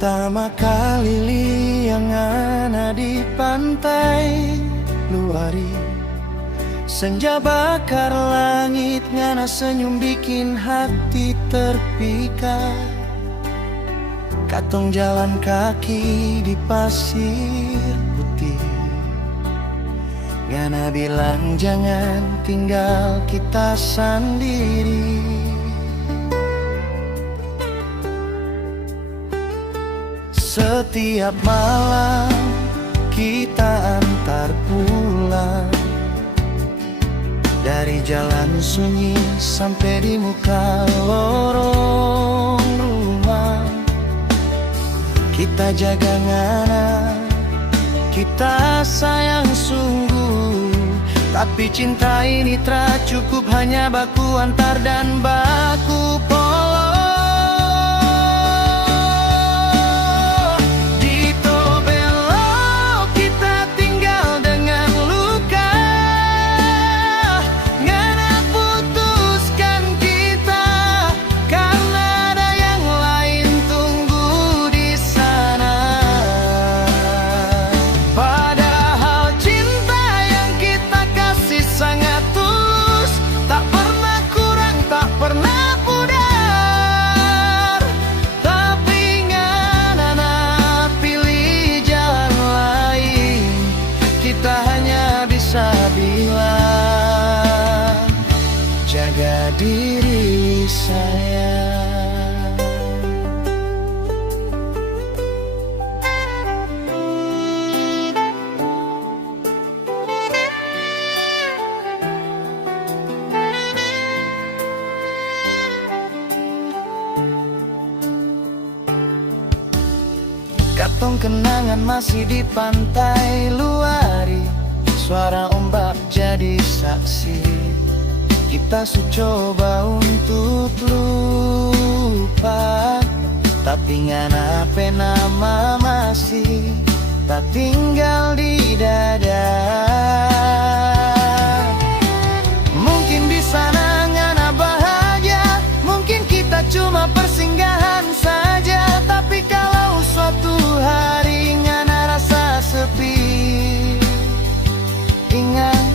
Pertama kali liang ana di pantai luari, senja bakar langit ngana senyum bikin hati terpikat. Katong jalan kaki di pasir putih, ngana bilang jangan tinggal kita sendiri. Setiap malam kita antar pulang, dari jalan sunyi sampai di muka lorong rumah. Kita jaga ngana, kita sayang sungguh, tapi cinta ini tak cukup hanya baku antar dan baku polo. Jaga diri saya. Katong kenangan masih di pantai luari, suara ombak jadi saksi. Kita coba untuk lupa, tapi ngana pe nama masih tak tinggal di dada. Mungkin di sana ngana bahagia, mungkin kita cuma persinggahan saja. Tapi kalau suatu hari ngana rasa sepi, ingat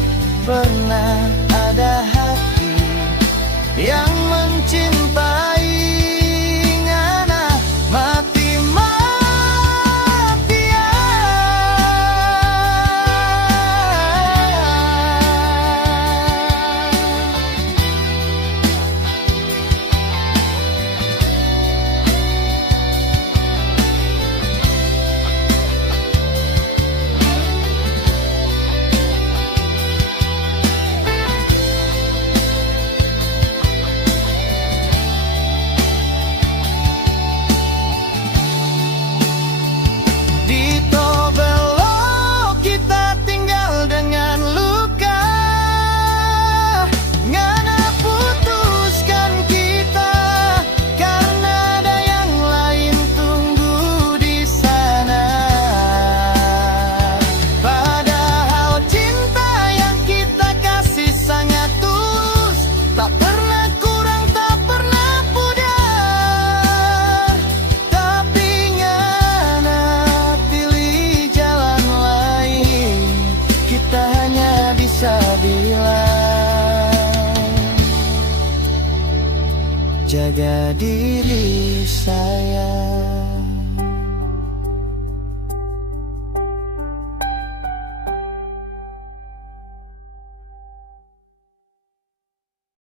pernah ada yang mencintai ngana jaga diri saya.